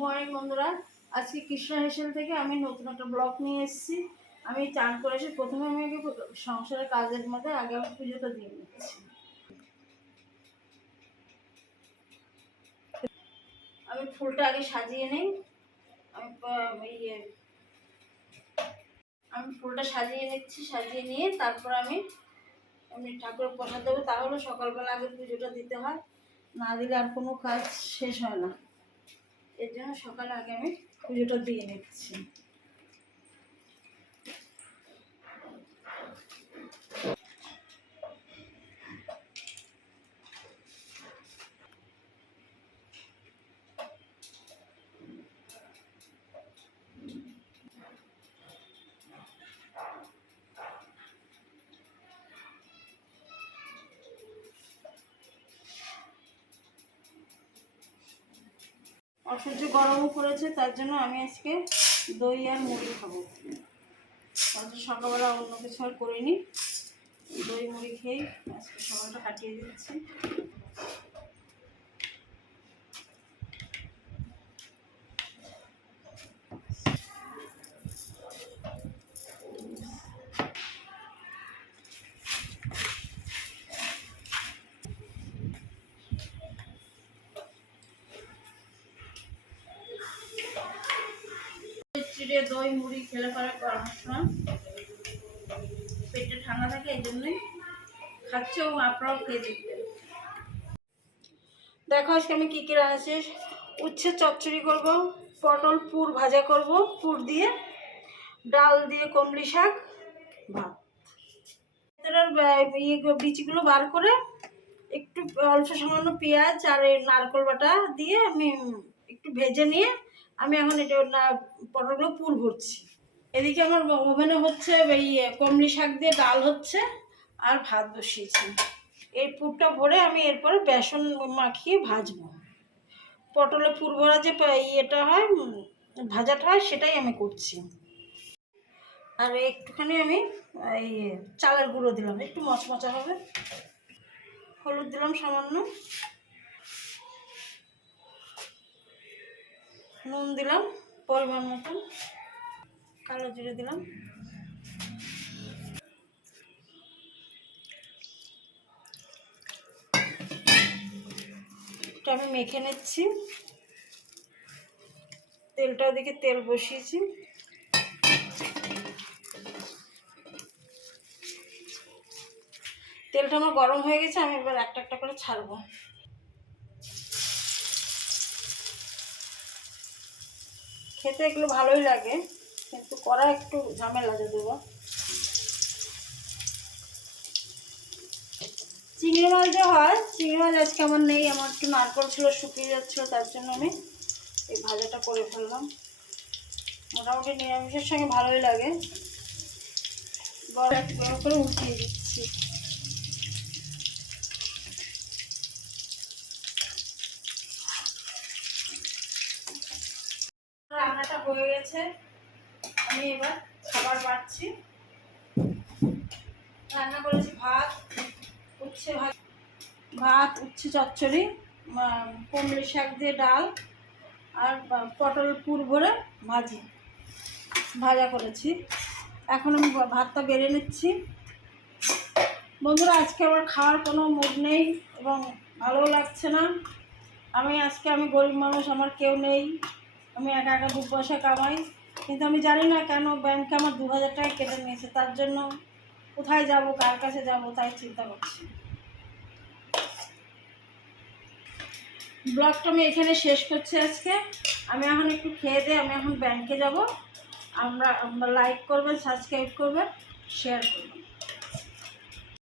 Morning বন্ধুরা, আজকে কৃষ্ণ হেসেল থেকে আমি নতুন একটা ব্লগ নিয়ে এসেছি। আমি চান করে এসে প্রথমে আমি আগে সংসারের কাজের মধ্যে আগে আমি পুজোটা দিয়ে নিচ্ছি। আমি ফুলটা আগে সাজিয়ে নিই। আমি ফুলটা সাজিয়ে নিচ্ছি। সাজিয়ে নিয়ে তারপর আমি ঠাকুরের প্রসাদ দেবো। তাহলে সকালবেলা আগে পুজোটা দিতে হয়, না দিলে আর কোনো কাজ শেষ হয় না। এর জন্য সকালে আগে আমি পুজোটা দিয়ে নিচ্ছি। অসহ্য গরমও পড়েছে, তার জন্য আমি আজকে দই আর মুড়ি খাবো। তারপর সকালবেলা অন্য কিছু আর করিনি, দই মুড়ি খেয়ে আজকে সকালটা কাটিয়ে দিচ্ছি। দই মুড়ি খেলে পরে গরমের সময় পেটে ঠান্ডা থাকে, এই জন্যই খাচ্ছে। ও আপনারাও খেয়ে দেখবেন। দেখো আজকে আমি কী কী রাঁধেছি। উচ্ছে চচ্চড়ি করব, পটল পুর ভাজা করব পুর দিয়ে, ডাল দিয়ে কুমড়ি শাক, ভাত। বীজগুলো বার করে একটু অল্প সামান্য পেঁয়াজ আর এই নারকেল বাটা দিয়ে আমি একটু ভেজে নিয়ে আমি এখন এটা পটলগুলো পুর ভরছি। এদিকে আমার ওভেনে হচ্ছে এই কুমড়ি শাক দিয়ে ডাল হচ্ছে আর ভাত বসিয়েছি। এই পুরটা ভরে আমি এরপরে বেসন মাখিয়ে ভাজবো। পটলের পুর ভরা যে ইয়েটা হয়, ভাজাটা হয়, সেটাই আমি করছি। আর একটুখানি আমি এই চালের গুঁড়ো দিলাম, একটু মচমচা হবে। হলুদ দিলাম সামান্য, নুন দিলাম পরিমাণ মতন, কালো জিরে দিলাম। এটা আমি মেখে নিচ্ছি। তেলটা ওদিকে তেল বসিয়েছি। তেলটা আমার গরম হয়ে গেছে, আমি এবার একটা একটা করে ছাড়বো। খেতে এগুলো ভালোই লাগে, কিন্তু করা একটু ঝামেলা দেবো। চিংড়ি মাছ যে হয়, চিংড়ি মাছ আজকে আমার নেই, আমার একটু নারকেল ছিল, শুকিয়ে যাচ্ছিলো, তার জন্য আমি এই ভাজাটা করে ফেললাম। মোটামুটি নিরামিষের সঙ্গে ভালোই লাগে। বড় একটু গরম করে উঠিয়ে দিচ্ছি। রান্নাটা হয়ে গেছে, আমি এবার খাবার বাড়ছি। রান্না করেছি ভাত, উচ্ছে চচ্চড়ি, কুমড়ি শাক দিয়ে ডাল আর পটল পুর ভরে ভাজা করেছি। এখন আমি ভাতটা বেড়ে নিচ্ছি। বন্ধুরা, আজকে আমার খাওয়ার কোনো মুড নেই এবং ভালোও লাগছে না। আমি গরিব মানুষ, আমার কেউ নেই, আমি একা একা 2 পয়সা কামাই, কিন্তু আমি জানি না কেন ব্যাংকে আমার 2000 টাকা কেটে নিয়েছে। তার জন্য কোথায় যাব, কার কাছে যাব, তাই চিন্তা করছি। ব্লগটা আমি এখানে শেষ করছি আজকে। আমি এখন একটু খেয়ে দিয়ে আমি এখন ব্যাংকে যাব। আমরা লাইক করবেন, সাবস্ক্রাইব করবেন, শেয়ার করবেন।